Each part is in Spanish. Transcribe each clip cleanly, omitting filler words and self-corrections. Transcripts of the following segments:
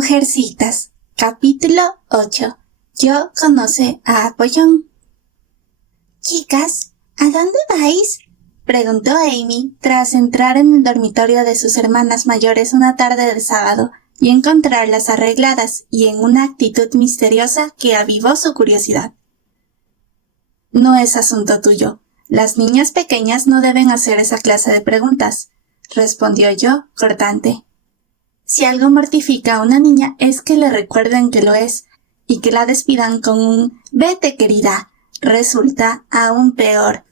Mujercitas, capítulo 8. Yo conoce a Apollón. Chicas, ¿a dónde vais?, preguntó Amy tras entrar en el dormitorio de sus hermanas mayores una tarde de sábado y encontrarlas arregladas y en una actitud misteriosa que avivó su curiosidad. No es asunto tuyo. Las niñas pequeñas no deben hacer esa clase de preguntas, respondió yo, cortante. Si algo mortifica a una niña es que le recuerden que lo es, y que la despidan con un «vete, querida», resulta aún peor.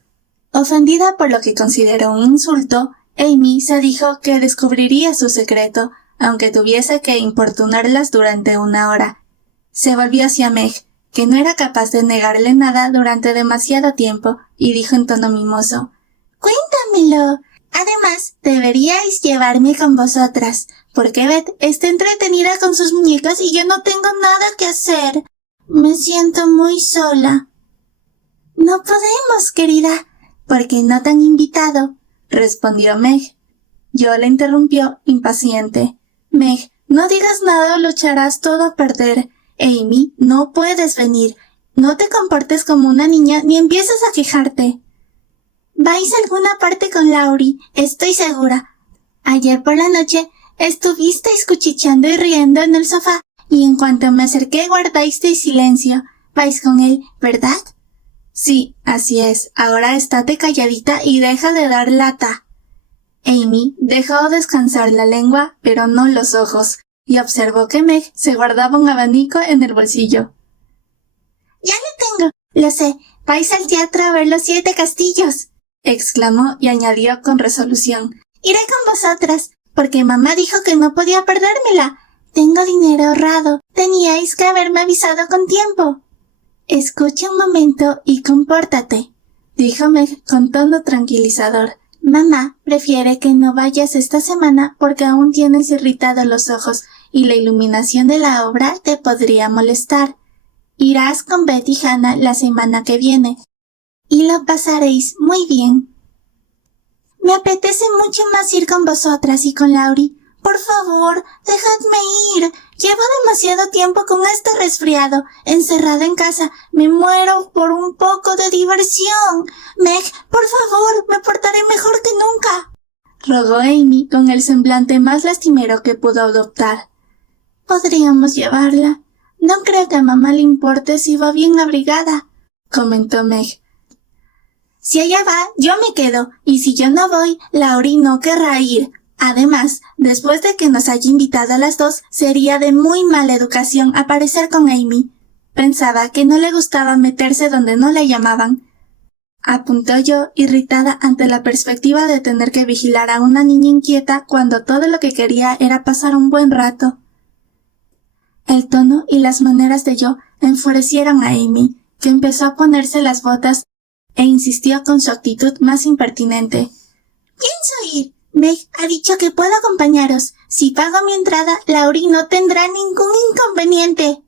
Ofendida por lo que consideró un insulto, Amy se dijo que descubriría su secreto, aunque tuviese que importunarlas durante una hora. Se volvió hacia Meg, que no era capaz de negarle nada durante demasiado tiempo, y dijo en tono mimoso: «Cuéntamelo. Además, deberíais llevarme con vosotras, porque Beth está entretenida con sus muñecas y yo no tengo nada que hacer. Me siento muy sola». «No podemos, querida, porque no te han invitado», respondió Meg. Yo la interrumpió, impaciente. «Meg, no digas nada o lo echarás todo a perder. Amy, no puedes venir. No te comportes como una niña ni empieces a quejarte». «Vais a alguna parte con Laurie, estoy segura. Ayer por la noche estuvisteis cuchicheando y riendo en el sofá, y en cuanto me acerqué guardasteis silencio. Vais con él, ¿verdad?» «Sí, así es. Ahora estate calladita y deja de dar lata». Amy dejó descansar la lengua, pero no los ojos, y observó que Meg se guardaba un abanico en el bolsillo. «Ya lo tengo, lo sé. Vais al teatro a ver los 7 castillos», exclamó y añadió con resolución: «Iré con vosotras, porque mamá dijo que no podía perdérmela. Tengo dinero ahorrado. Teníais que haberme avisado con tiempo». «Escucha un momento y compórtate», dijo Meg con tono tranquilizador. «Mamá prefiere que no vayas esta semana porque aún tienes irritados los ojos y la iluminación de la obra te podría molestar. Irás con Beth y Hannah la semana que viene y lo pasaréis muy bien». «Me apetece mucho más ir con vosotras y con Laurie. Por favor, dejadme ir. Llevo demasiado tiempo con este resfriado, encerrada en casa. Me muero por un poco de diversión. Meg, por favor, me portaré mejor que nunca», rogó Amy con el semblante más lastimero que pudo adoptar. «Podríamos llevarla. No creo que a mamá le importe si va bien abrigada», comentó Meg. «Si ella va, yo me quedo, y si yo no voy, Laurie no querrá ir. Además, después de que nos haya invitado a las 2, sería de muy mala educación aparecer con Amy». Pensaba que no le gustaba meterse donde no le llamaban. Apuntó yo, irritada ante la perspectiva de tener que vigilar a una niña inquieta cuando todo lo que quería era pasar un buen rato. El tono y las maneras de yo enfurecieron a Amy, que empezó a ponerse las botas e insistió con su actitud más impertinente. «Pienso ir. Meg ha dicho que puedo acompañaros. Si pago mi entrada, Laurie no tendrá ningún inconveniente».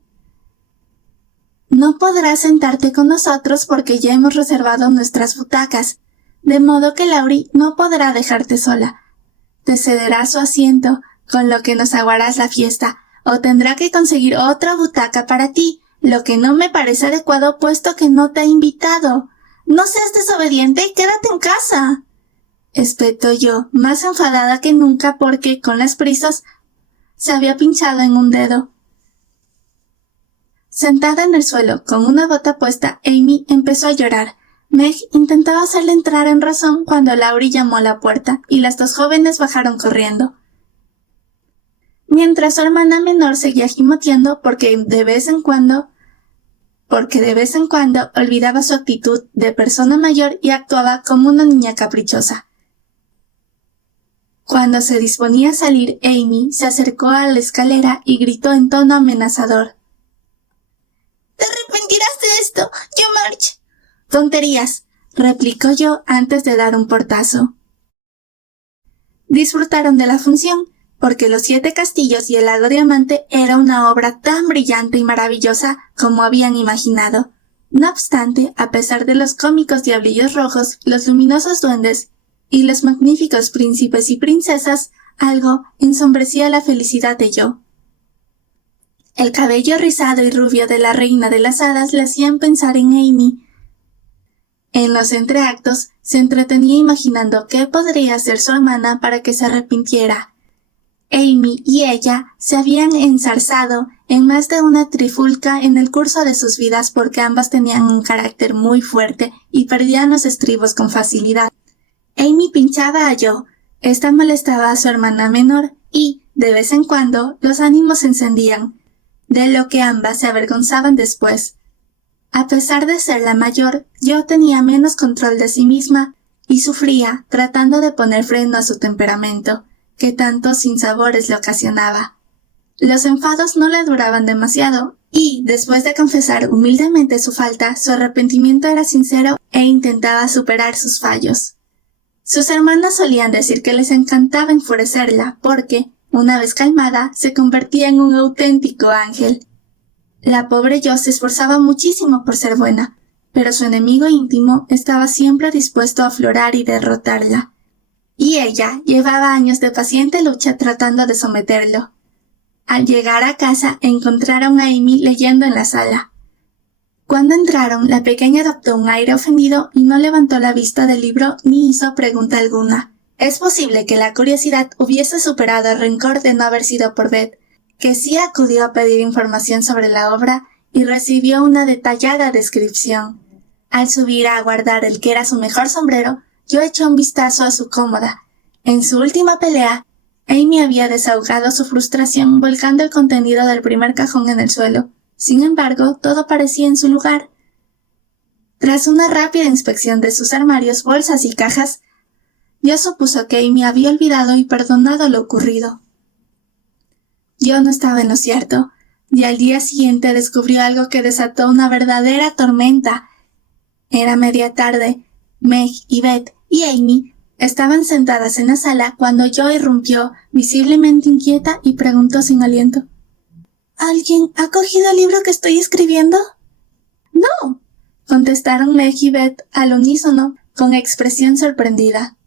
«No podrás sentarte con nosotros porque ya hemos reservado nuestras butacas, de modo que Laurie no podrá dejarte sola. Te cederá su asiento, con lo que nos aguarás la fiesta, o tendrá que conseguir otra butaca para ti, lo que no me parece adecuado puesto que no te ha invitado. No seas desobediente y quédate en casa», espetó yo, más enfadada que nunca porque, con las prisas, se había pinchado en un dedo. Sentada en el suelo, con una bota puesta, Amy empezó a llorar. Meg intentaba hacerle entrar en razón cuando Laurie llamó a la puerta y las 2 jóvenes bajaron corriendo. Mientras su hermana menor seguía gimoteando porque de vez en cuando olvidaba su actitud de persona mayor y actuaba como una niña caprichosa. Cuando se disponía a salir, Amy se acercó a la escalera y gritó en tono amenazador: «Te arrepentirás de esto, yo marcho». «Tonterías», replicó yo antes de dar un portazo. Disfrutaron de la función, porque Los 7 castillos y el lago Diamante era una obra tan brillante y maravillosa como habían imaginado. No obstante, a pesar de los cómicos diablillos rojos, los luminosos duendes y los magníficos príncipes y princesas, algo ensombrecía la felicidad de yo. El cabello rizado y rubio de la reina de las hadas le hacían pensar en Amy. En los entreactos se entretenía imaginando qué podría hacer su hermana para que se arrepintiera. Amy y ella se habían enzarzado en más de una trifulca en el curso de sus vidas porque ambas tenían un carácter muy fuerte y perdían los estribos con facilidad. Amy pinchaba a Jo, esta molestaba a su hermana menor y, de vez en cuando, los ánimos se encendían, de lo que ambas se avergonzaban después. A pesar de ser la mayor, Jo tenía menos control de sí misma y sufría tratando de poner freno a su temperamento, que tantos sinsabores le ocasionaba. Los enfados no le duraban demasiado, y, después de confesar humildemente su falta, su arrepentimiento era sincero e intentaba superar sus fallos. Sus hermanas solían decir que les encantaba enfurecerla, porque, una vez calmada, se convertía en un auténtico ángel. La pobre Jo se esforzaba muchísimo por ser buena, pero su enemigo íntimo estaba siempre dispuesto a aflorar y derrotarla. Y ella llevaba años de paciente lucha tratando de someterlo. Al llegar a casa encontraron a Amy leyendo en la sala. Cuando entraron, la pequeña adoptó un aire ofendido y no levantó la vista del libro ni hizo pregunta alguna. Es posible que la curiosidad hubiese superado el rencor de no haber sido por Beth, que sí acudió a pedir información sobre la obra y recibió una detallada descripción. Al subir a guardar el que era su mejor sombrero, Jo echó un vistazo a su cómoda. En su última pelea, Amy había desahogado su frustración volcando el contenido del primer cajón en el suelo. Sin embargo, todo parecía en su lugar. Tras una rápida inspección de sus armarios, bolsas y cajas, Jo supuso que Amy había olvidado y perdonado lo ocurrido. Jo no estaba en lo cierto, y al día siguiente descubrió algo que desató una verdadera tormenta. Era media tarde. Meg y Beth y Amy estaban sentadas en la sala cuando Jo irrumpió, visiblemente inquieta, y preguntó sin aliento: ¿Alguien ha cogido el libro que estoy escribiendo? No, contestaron Meg y Beth al unísono, con expresión sorprendida.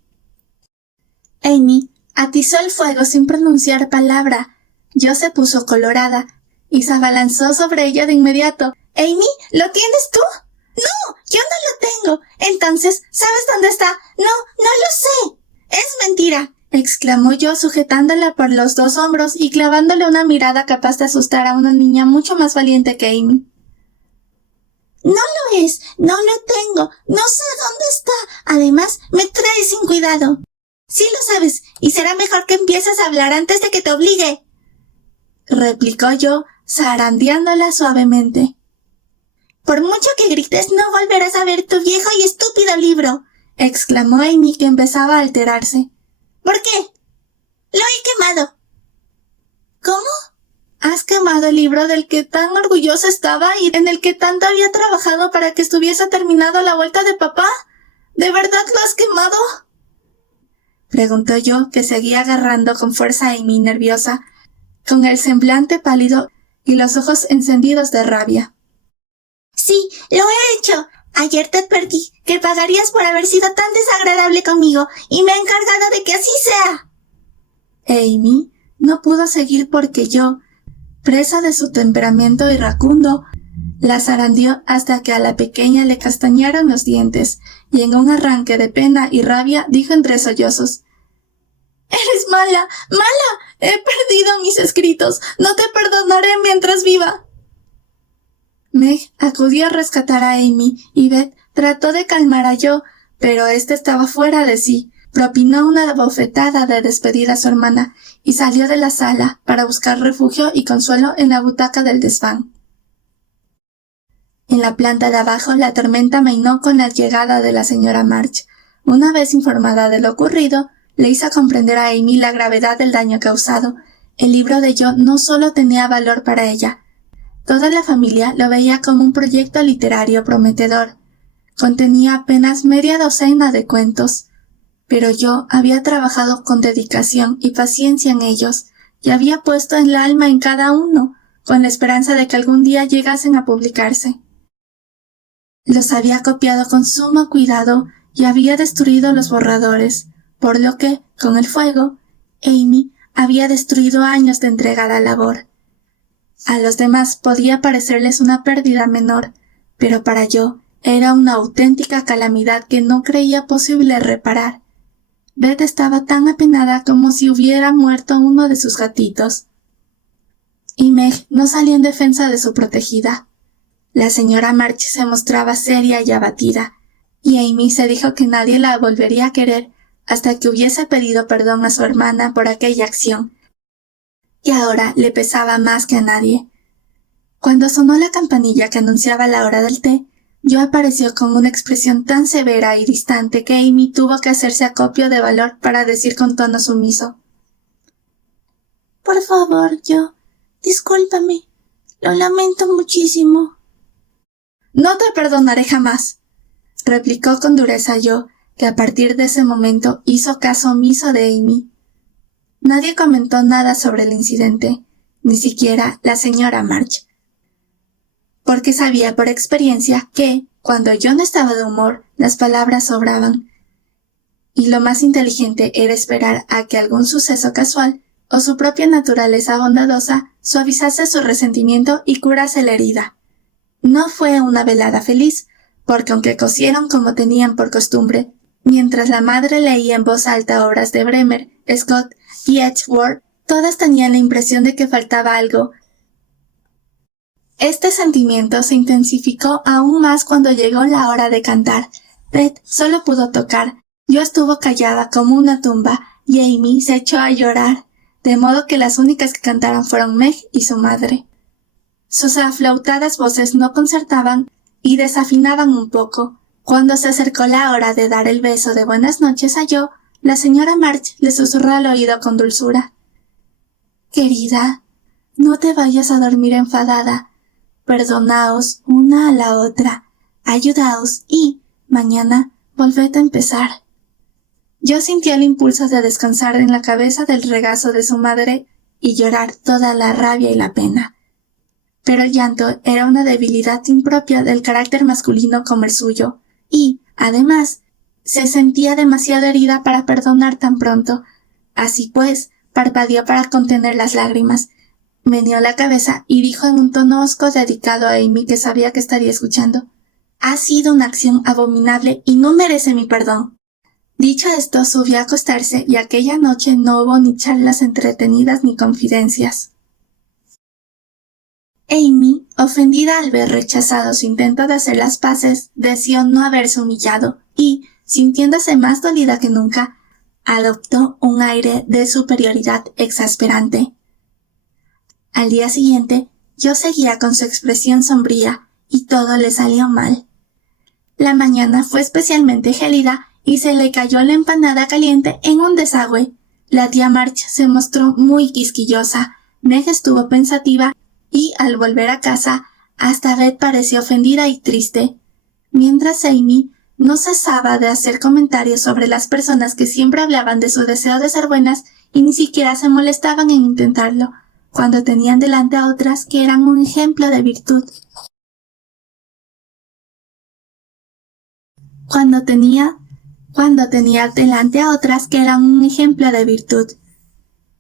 Amy atizó el fuego sin pronunciar palabra. Jo se puso colorada y se abalanzó sobre ella de inmediato. —Amy, ¿lo tienes tú? —No, yo no lo tengo. —Entonces, ¿sabes dónde está? —No, no lo sé. —Es mentira —exclamó Jo sujetándola por los dos hombros y clavándole una mirada capaz de asustar a una niña mucho más valiente que Amy. —No lo es, no lo tengo, no sé dónde está. Además, me traes sin cuidado. —Sí lo sabes, y será mejor que empieces a hablar antes de que te obligue —replicó Jo, zarandeándola suavemente. —Por mucho que grites, no volverás a ver tu viejo y estúpido libro —exclamó Amy, que empezaba a alterarse. —¿Por qué? —Lo he quemado. —¿Cómo? ¿Has quemado el libro del que tan orgullosa estaba y en el que tanto había trabajado para que estuviese terminado la vuelta de papá? ¿De verdad lo has quemado? —preguntó Jo, que seguía agarrando con fuerza a Amy, nerviosa, con el semblante pálido y los ojos encendidos de rabia. —Sí, lo he hecho. Ayer te advertí que pagarías por haber sido tan desagradable conmigo y me he encargado de que así sea. Amy no pudo seguir porque Jo, presa de su temperamento iracundo, la zarandeó hasta que a la pequeña le castañaron los dientes y en un arranque de pena y rabia dijo entre sollozos: —¡Eres mala, mala! He perdido mis escritos. No te perdonaré mientras viva. Meg acudió a rescatar a Amy y Beth trató de calmar a Jo, pero éste estaba fuera de sí. Propinó una bofetada de despedida a su hermana y salió de la sala para buscar refugio y consuelo en la butaca del desván. En la planta de abajo la tormenta amainó con la llegada de la señora March. Una vez informada de lo ocurrido, le hizo comprender a Amy la gravedad del daño causado. El libro de Jo no solo tenía valor para ella. Toda la familia lo veía como un proyecto literario prometedor. Contenía apenas media docena de cuentos, pero Jo había trabajado con dedicación y paciencia en ellos y había puesto el alma en cada uno, con la esperanza de que algún día llegasen a publicarse. Los había copiado con sumo cuidado y había destruido los borradores, por lo que, con el fuego, Amy había destruido años de entregada labor. A los demás podía parecerles una pérdida menor, pero para yo era una auténtica calamidad que no creía posible reparar. Beth estaba tan apenada como si hubiera muerto uno de sus gatitos. Y Meg no salió en defensa de su protegida. La señora March se mostraba seria y abatida, y Amy se dijo que nadie la volvería a querer hasta que hubiese pedido perdón a su hermana por aquella acción, que ahora le pesaba más que a nadie. Cuando sonó la campanilla que anunciaba la hora del té, Joe apareció con una expresión tan severa y distante que Amy tuvo que hacerse acopio de valor para decir con tono sumiso: «Por favor, Joe, discúlpame. Lo lamento muchísimo». «No te perdonaré jamás», replicó con dureza Joe, que a partir de ese momento hizo caso omiso de Amy. Nadie comentó nada sobre el incidente, ni siquiera la señora March, porque sabía por experiencia que, cuando John estaba de humor, las palabras sobraban, y lo más inteligente era esperar a que algún suceso casual o su propia naturaleza bondadosa suavizase su resentimiento y curase la herida. No fue una velada feliz, porque aunque cosieron como tenían por costumbre, mientras la madre leía en voz alta obras de Bremer, Scott y Edgeworth, todas tenían la impresión de que faltaba algo. Este sentimiento se intensificó aún más cuando llegó la hora de cantar. Beth solo pudo tocar, yo estuvo callada como una tumba, y Amy se echó a llorar, de modo que las únicas que cantaron fueron Meg y su madre. Sus aflautadas voces no concertaban y desafinaban un poco. Cuando se acercó la hora de dar el beso de buenas noches a Joe, la señora March le susurró al oído con dulzura: «Querida, no te vayas a dormir enfadada. Perdonaos una a la otra, ayudaos y, mañana, volved a empezar». Yo sentí el impulso de descansar en la cabeza del regazo de su madre y llorar toda la rabia y la pena. Pero el llanto era una debilidad impropia del carácter masculino como el suyo, y, además, se sentía demasiado herida para perdonar tan pronto. Así pues, parpadeó para contener las lágrimas, meneó la cabeza y dijo en un tono hosco dedicado a Amy, que sabía que estaría escuchando: «Ha sido una acción abominable y no merece mi perdón». Dicho esto, subió a acostarse y aquella noche no hubo ni charlas entretenidas ni confidencias. Amy, ofendida al ver rechazado su intento de hacer las paces, deseó no haberse humillado y, sintiéndose más dolida que nunca, adoptó un aire de superioridad exasperante. Al día siguiente, yo seguía con su expresión sombría y todo le salió mal. La mañana fue especialmente gélida y se le cayó la empanada caliente en un desagüe. La tía March se mostró muy quisquillosa, Meg estuvo pensativa y, al volver a casa, hasta Beth pareció ofendida y triste, mientras Amy no cesaba de hacer comentarios sobre las personas que siempre hablaban de su deseo de ser buenas y ni siquiera se molestaban en intentarlo, cuando tenían delante a otras que eran un ejemplo de virtud. Cuando tenía delante a otras que eran un ejemplo de virtud.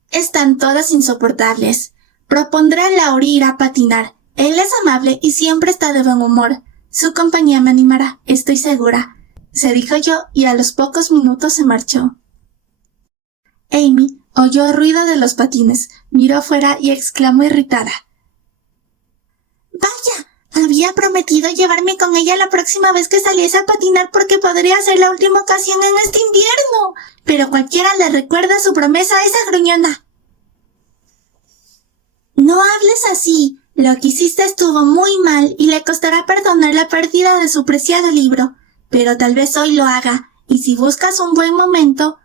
«Están todas insoportables. Propondré a Laurie ir a patinar. Él es amable y siempre está de buen humor. Su compañía me animará, estoy segura», se dijo yo, y a los pocos minutos se marchó. Amy oyó el ruido de los patines, miró afuera y exclamó irritada: «¡Vaya! Había prometido llevarme con ella la próxima vez que saliese a patinar porque podría ser la última ocasión en este invierno. Pero cualquiera le recuerda su promesa a esa gruñona». «No hables así. Lo que hiciste estuvo muy mal y le costará perdonar la pérdida de su preciado libro. Pero tal vez hoy lo haga, y si buscas un buen momento,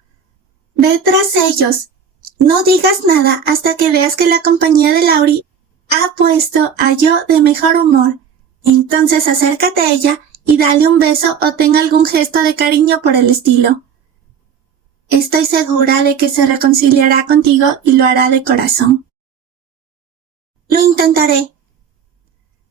ve tras ellos. No digas nada hasta que veas que la compañía de Laurie ha puesto a Joe de mejor humor. Entonces acércate a ella y dale un beso o ten algún gesto de cariño por el estilo. Estoy segura de que se reconciliará contigo y lo hará de corazón». «Lo intentaré»,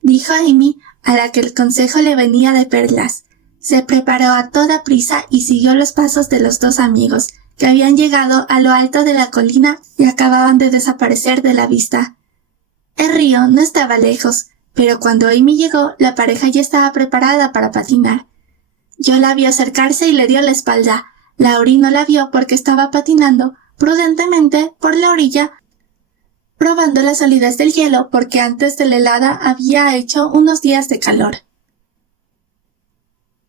dijo Amy, a la que el consejo le venía de perlas. Se preparó a toda prisa y siguió los pasos de los dos amigos, que habían llegado a lo alto de la colina y acababan de desaparecer de la vista. El río no estaba lejos, pero cuando Amy llegó, la pareja ya estaba preparada para patinar. Yo la vi acercarse y le dio la espalda. Laurie no la vio porque estaba patinando prudentemente por la orilla, probando la solidez del hielo porque antes de la helada había hecho unos días de calor.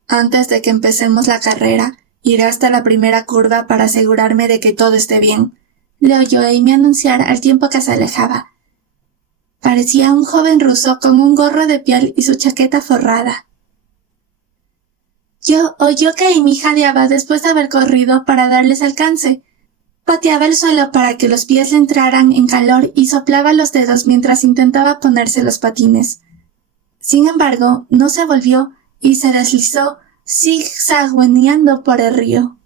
Antes de que empecemos la carrera, iré hasta la primera curva para asegurarme de que todo esté bien, le oyó Amy anunciar al tiempo que se alejaba. Parecía un joven ruso con un gorro de piel y su chaqueta forrada. Yo oyó que Amy jadeaba después de haber corrido para darles alcance. Pateaba el suelo para que los pies le entraran en calor y soplaba los dedos mientras intentaba ponerse los patines. Sin embargo, no se volvió y se deslizó zigzagueando por el río,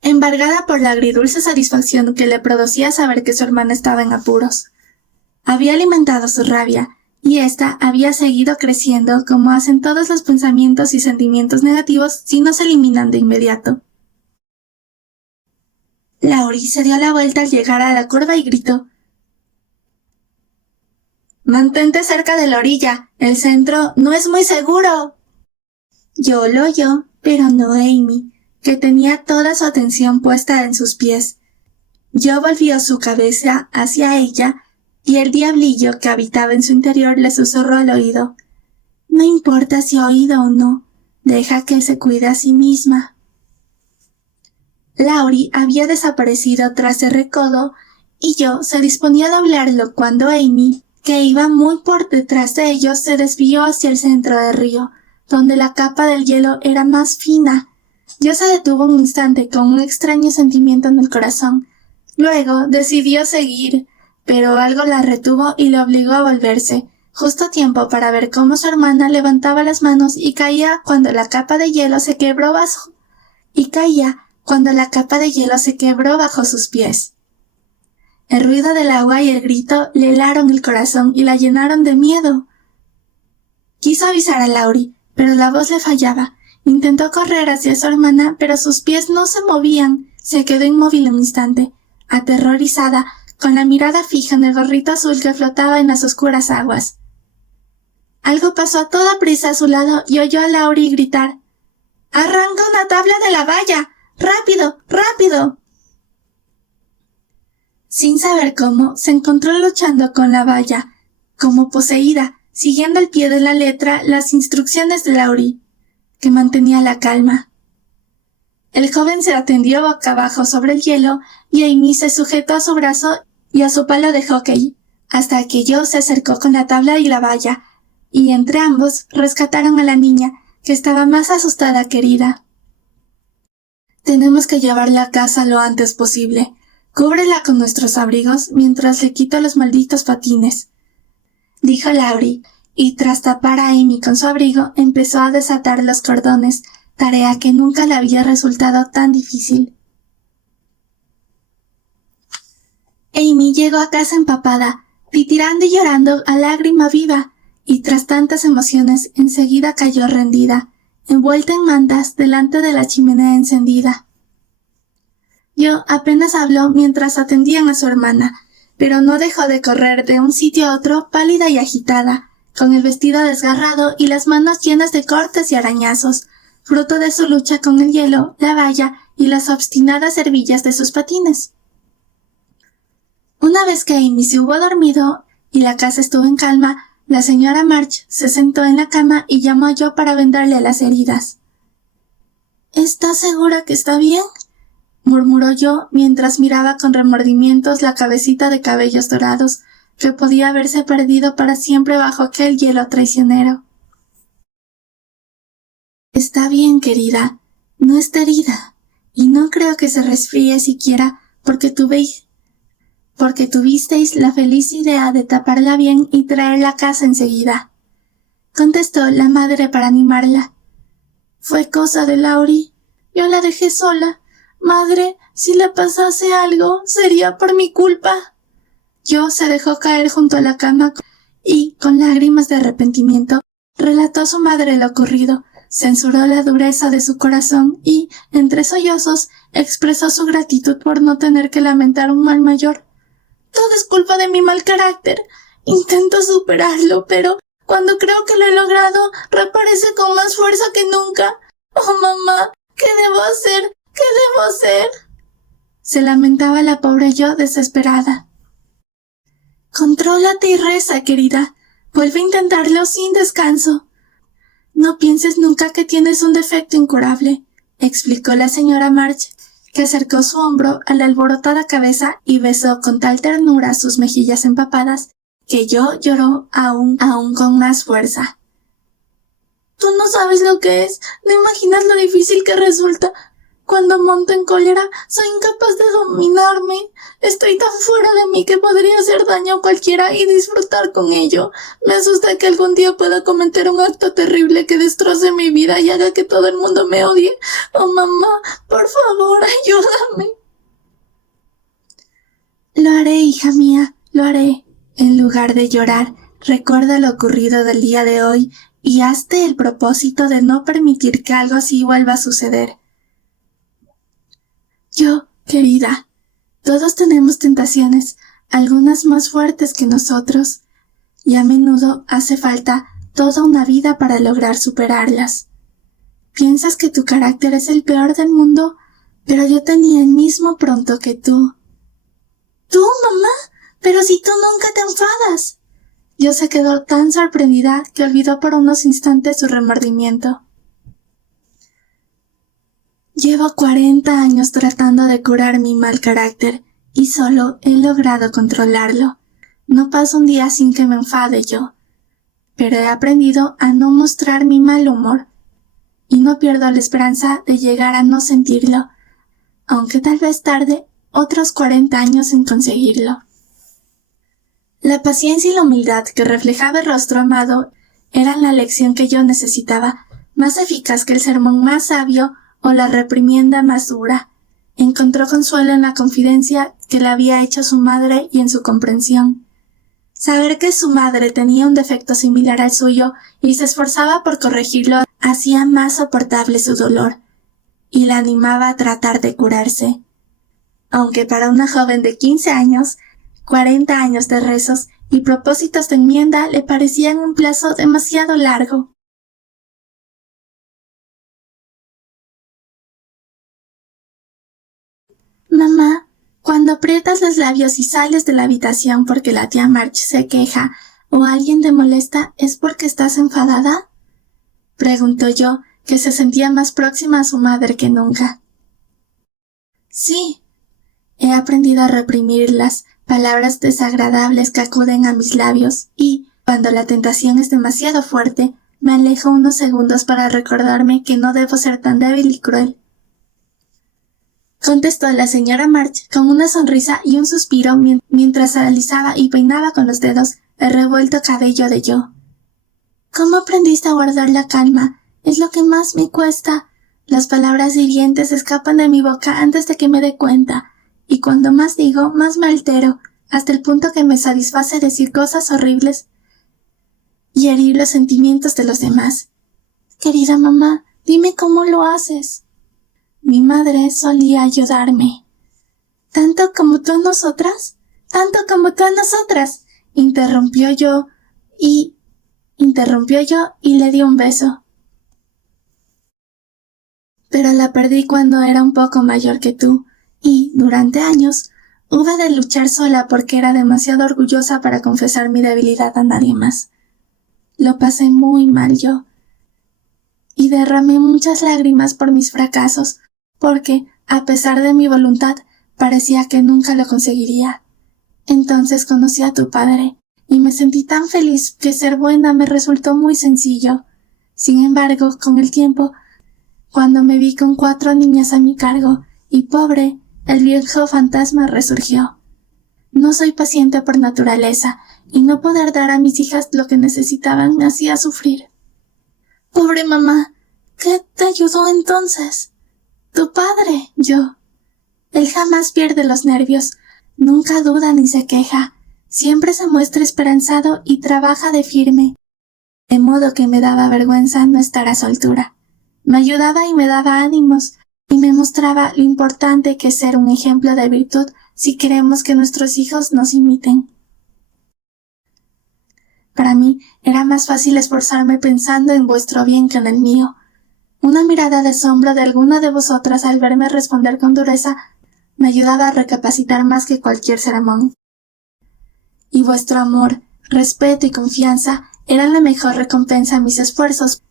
embargada por la agridulce satisfacción que le producía saber que su hermana estaba en apuros. Había alimentado su rabia, y ésta había seguido creciendo como hacen todos los pensamientos y sentimientos negativos si no se eliminan de inmediato. Laurie se dio la vuelta al llegar a la curva y gritó: «¡Mantente cerca de la orilla! ¡El centro no es muy seguro!». Yo lo oyó, pero no Amy, que tenía toda su atención puesta en sus pies. Yo volvió su cabeza hacia ella, y el diablillo que habitaba en su interior le susurró al oído: «No importa si ha oído o no, deja que se cuide a sí misma». Laurie había desaparecido tras el recodo, y yo se disponía a doblarlo cuando Amy, que iba muy por detrás de ellos, se desvió hacia el centro del río, donde la capa del hielo era más fina. Yo se detuvo un instante con un extraño sentimiento en el corazón. Luego decidió seguir, pero algo la retuvo y la obligó a volverse, justo a tiempo para ver cómo su hermana levantaba las manos y caía cuando la capa de hielo se quebró bajo sus pies. El ruido del agua y el grito le helaron el corazón y la llenaron de miedo. Quiso avisar a Laurie, pero la voz le fallaba. Intentó correr hacia su hermana, pero sus pies no se movían. Se quedó inmóvil un instante, aterrorizada, con la mirada fija en el gorrito azul que flotaba en las oscuras aguas. Algo pasó a toda prisa a su lado y oyó a Laurie gritar: «¡Arranca una tabla de la valla! ¡Rápido! ¡Rápido!». Sin saber cómo, se encontró luchando con la valla, como poseída, siguiendo al pie de la letra las instrucciones de Laurie, que mantenía la calma. El joven se atendió boca abajo sobre el hielo y Amy se sujetó a su brazo y a su palo de hockey, hasta que Joe se acercó con la tabla y la valla, y entre ambos rescataron a la niña, que estaba más asustada que herida. «Tenemos que llevarla a casa lo antes posible. Cúbrela con nuestros abrigos mientras le quito los malditos patines», dijo Laurie, y tras tapar a Amy con su abrigo empezó a desatar los cordones, tarea que nunca le había resultado tan difícil. Amy llegó a casa empapada, titirando y llorando a lágrima viva, y tras tantas emociones enseguida cayó rendida, envuelta en mantas delante de la chimenea encendida. Yo apenas habló mientras atendían a su hermana, pero no dejó de correr de un sitio a otro pálida y agitada, con el vestido desgarrado y las manos llenas de cortes y arañazos, fruto de su lucha con el hielo, la valla y las obstinadas herbillas de sus patines. Una vez que Amy se hubo dormido y la casa estuvo en calma, la señora March se sentó en la cama y llamó a Joe para vendarle las heridas. «¿Estás segura que está bien?», murmuró Joe mientras miraba con remordimientos la cabecita de cabellos dorados que podía haberse perdido para siempre bajo aquel hielo traicionero. «Está bien, querida. No está herida. Y no creo que se resfríe siquiera porque tuvisteis la feliz idea de taparla bien y traerla a casa enseguida», contestó la madre para animarla. «Fue cosa de Laurie. Yo la dejé sola. Madre, si le pasase algo, sería por mi culpa». Joe se dejó caer junto a la cama y, con lágrimas de arrepentimiento, relató a su madre lo ocurrido, censuró la dureza de su corazón y, entre sollozos, expresó su gratitud por no tener que lamentar un mal mayor. «Todo es culpa de mi mal carácter. Intento superarlo, pero cuando creo que lo he logrado, reaparece con más fuerza que nunca. Oh, mamá, ¿qué debo hacer? ¿Qué debo hacer? Se lamentaba la pobre yo desesperada. Contrólate y reza, querida. Vuelve a intentarlo sin descanso. No pienses nunca que tienes un defecto incurable, explicó la señora March, que acercó su hombro a la alborotada cabeza y besó con tal ternura sus mejillas empapadas que yo lloró aún con más fuerza. Tú no sabes lo que es, no imaginas lo difícil que resulta. Cuando monto en cólera, soy incapaz de dominarme. Estoy tan fuera de mí que podría hacer daño a cualquiera y disfrutar con ello. Me asusta que algún día pueda cometer un acto terrible que destroce mi vida y haga que todo el mundo me odie. Oh, mamá, por favor, ayúdame. Lo haré, hija mía, lo haré. En lugar de llorar, recuerda lo ocurrido del día de hoy y hazte el propósito de no permitir que algo así vuelva a suceder. Yo, querida, todos tenemos tentaciones, algunas más fuertes que nosotros, y a menudo hace falta toda una vida para lograr superarlas. Piensas que tu carácter es el peor del mundo, pero yo tenía el mismo pronto que tú. ¿Tú, mamá? Pero si tú nunca te enfadas. Yo se quedó tan sorprendida que olvidó por unos instantes su remordimiento. Llevo 40 años tratando de curar mi mal carácter y solo he logrado controlarlo. No pasa un día sin que me enfade yo, pero he aprendido a no mostrar mi mal humor y no pierdo la esperanza de llegar a no sentirlo, aunque tal vez tarde otros 40 años en conseguirlo. La paciencia y la humildad que reflejaba el rostro amado eran la lección que yo necesitaba, más eficaz que el sermón más sabio o la reprimienda más dura. Encontró consuelo en la confidencia que le había hecho su madre y en su comprensión. Saber que su madre tenía un defecto similar al suyo y se esforzaba por corregirlo hacía más soportable su dolor y la animaba a tratar de curarse. Aunque para una joven de 15 años, 40 años de rezos y propósitos de enmienda le parecían un plazo demasiado largo. Mamá, cuando aprietas los labios y sales de la habitación porque la tía March se queja o alguien te molesta, ¿es porque estás enfadada? Preguntó yo, que se sentía más próxima a su madre que nunca. Sí, he aprendido a reprimir las palabras desagradables que acuden a mis labios y, cuando la tentación es demasiado fuerte, me alejo unos segundos para recordarme que no debo ser tan débil y cruel. Contestó la señora March con una sonrisa y un suspiro mientras alisaba y peinaba con los dedos el revuelto cabello de yo. ¿Cómo aprendiste a guardar la calma? Es lo que más me cuesta. Las palabras hirientes escapan de mi boca antes de que me dé cuenta, y cuando más digo, más me altero, hasta el punto que me satisface decir cosas horribles y herir los sentimientos de los demás. Querida mamá, dime cómo lo haces. Mi madre solía ayudarme. ¿Tanto como tú a nosotras? ¿Tanto como tú a nosotras? Interrumpió yo y le di un beso. Pero la perdí cuando era un poco mayor que tú, y, durante años, hube de luchar sola porque era demasiado orgullosa para confesar mi debilidad a nadie más. Lo pasé muy mal yo, y derramé muchas lágrimas por mis fracasos, porque, a pesar de mi voluntad, parecía que nunca lo conseguiría. Entonces conocí a tu padre, y me sentí tan feliz que ser buena me resultó muy sencillo. Sin embargo, con el tiempo, cuando me vi con 4 niñas a mi cargo, y pobre, el viejo fantasma resurgió. No soy paciente por naturaleza, y no poder dar a mis hijas lo que necesitaban me hacía sufrir. Pobre mamá, ¿qué te ayudó entonces? Tu padre, yo. Él jamás pierde los nervios, nunca duda ni se queja, siempre se muestra esperanzado y trabaja de firme, de modo que me daba vergüenza no estar a su altura. Me ayudaba y me daba ánimos, y me mostraba lo importante que es ser un ejemplo de virtud si queremos que nuestros hijos nos imiten. Para mí era más fácil esforzarme pensando en vuestro bien que en el mío. Una mirada de asombro de alguna de vosotras al verme responder con dureza me ayudaba a recapacitar más que cualquier sermón. Y vuestro amor, respeto y confianza eran la mejor recompensa a mis esfuerzos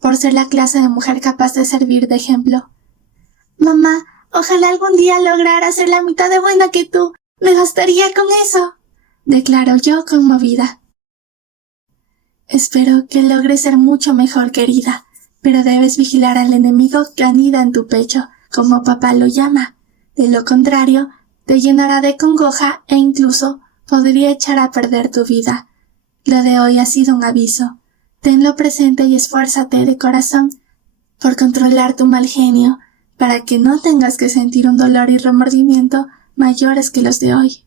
por ser la clase de mujer capaz de servir de ejemplo. Mamá, ojalá algún día lograra ser la mitad de buena que tú. Me bastaría con eso, declaró yo conmovida. Espero que logres ser mucho mejor, querida, pero debes vigilar al enemigo que anida en tu pecho, como papá lo llama. De lo contrario, te llenará de congoja e incluso podría echar a perder tu vida. Lo de hoy ha sido un aviso. Tenlo presente y esfuérzate de corazón por controlar tu mal genio, para que no tengas que sentir un dolor y remordimiento mayores que los de hoy.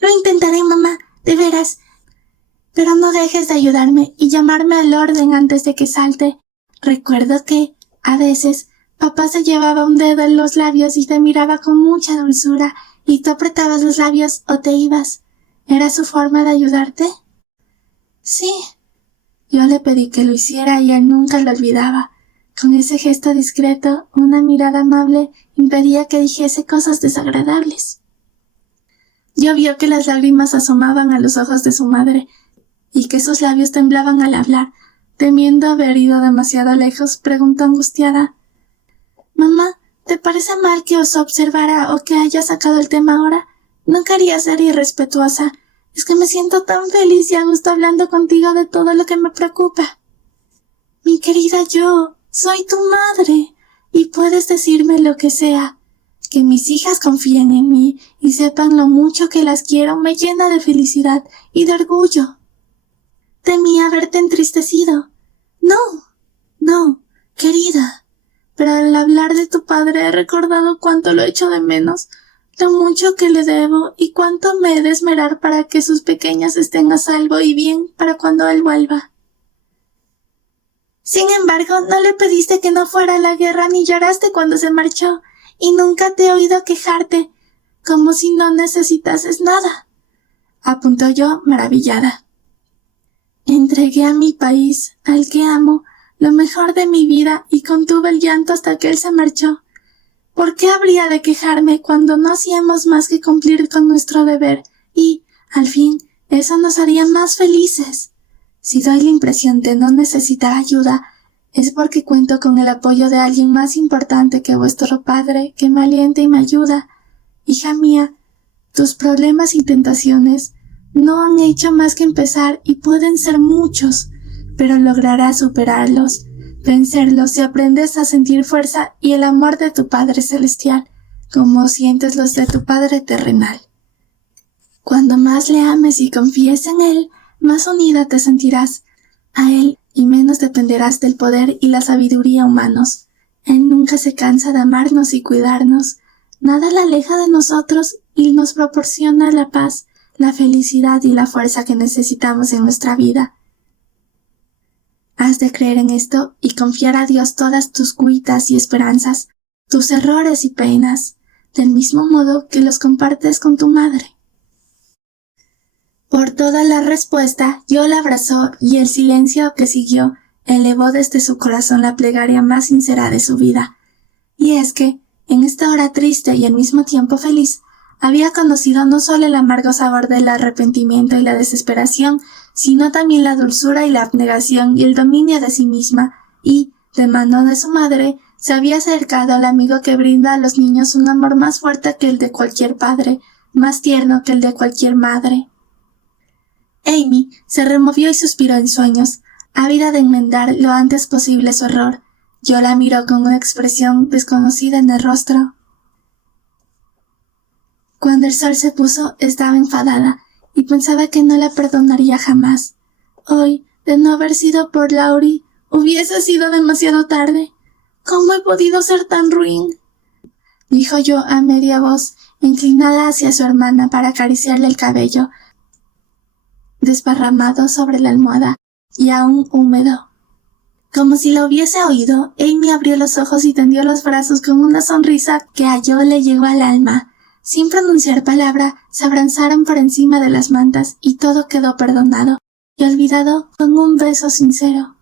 Lo intentaré, mamá, de veras. Pero no dejes de ayudarme y llamarme al orden antes de que salte. Recuerdo que, a veces, papá se llevaba un dedo en los labios y te miraba con mucha dulzura, y tú apretabas los labios o te ibas. ¿Era su forma de ayudarte? Sí. Yo le pedí que lo hiciera y él nunca lo olvidaba. Con ese gesto discreto, una mirada amable impedía que dijese cosas desagradables. Yo vio que las lágrimas asomaban a los ojos de su madre y que sus labios temblaban al hablar. Temiendo haber ido demasiado lejos, preguntó angustiada: «Mamá, ¿te parece mal que os observara o que haya sacado el tema ahora? No quería ser irrespetuosa. Es que me siento tan feliz y a gusto hablando contigo de todo lo que me preocupa». «Mi querida yo, soy tu madre, y puedes decirme lo que sea. Que mis hijas confíen en mí y sepan lo mucho que las quiero me llena de felicidad y de orgullo». «Temía haberte entristecido». No, querida. Pero al hablar de tu padre he recordado cuánto lo echo de menos, lo mucho que le debo y cuánto me he de esmerar para que sus pequeñas estén a salvo y bien para cuando él vuelva. Sin embargo, no le pediste que no fuera a la guerra ni lloraste cuando se marchó, y nunca te he oído quejarte, como si no necesitases nada, apuntó yo maravillada. Entregué a mi país, al que amo, lo mejor de mi vida y contuve el llanto hasta que él se marchó. ¿Por qué habría de quejarme cuando no hacíamos más que cumplir con nuestro deber y, al fin, eso nos haría más felices? Si doy la impresión de no necesitar ayuda, es porque cuento con el apoyo de alguien más importante que vuestro padre, que me alienta y me ayuda. Hija mía, tus problemas y tentaciones no han hecho más que empezar y pueden ser muchos, pero lograrás superarlos, vencerlos si aprendes a sentir fuerza y el amor de tu Padre Celestial, como sientes los de tu Padre terrenal. Cuando más le ames y confíes en Él, más unida te sentirás a Él y menos dependerás del poder y la sabiduría humanos. Él nunca se cansa de amarnos y cuidarnos. Nada le aleja de nosotros y nos proporciona la paz, la felicidad y la fuerza que necesitamos en nuestra vida. Has de creer en esto y confiar a Dios todas tus cuitas y esperanzas, tus errores y penas, del mismo modo que los compartes con tu madre. Por toda la respuesta, yo la abrazó y el silencio que siguió elevó desde su corazón la plegaria más sincera de su vida. Y es que, en esta hora triste y al mismo tiempo feliz, había conocido no solo el amargo sabor del arrepentimiento y la desesperación, sino también la dulzura y la abnegación y el dominio de sí misma, y, de mano de su madre, se había acercado al amigo que brinda a los niños un amor más fuerte que el de cualquier padre, más tierno que el de cualquier madre. Amy se removió y suspiró en sueños, ávida de enmendar lo antes posible su error. Yo la miró con una expresión desconocida en el rostro. Cuando el sol se puso, estaba enfadada y pensaba que no la perdonaría jamás. Hoy, de no haber sido por Laurie, hubiese sido demasiado tarde. ¿Cómo he podido ser tan ruin?, dijo yo a media voz, inclinada hacia su hermana para acariciarle el cabello, desparramado sobre la almohada y aún húmedo. Como si lo hubiese oído, Amy abrió los ojos y tendió los brazos con una sonrisa que a yo le llegó al alma. Sin pronunciar palabra, se abrazaron por encima de las mantas y todo quedó perdonado y olvidado con un beso sincero.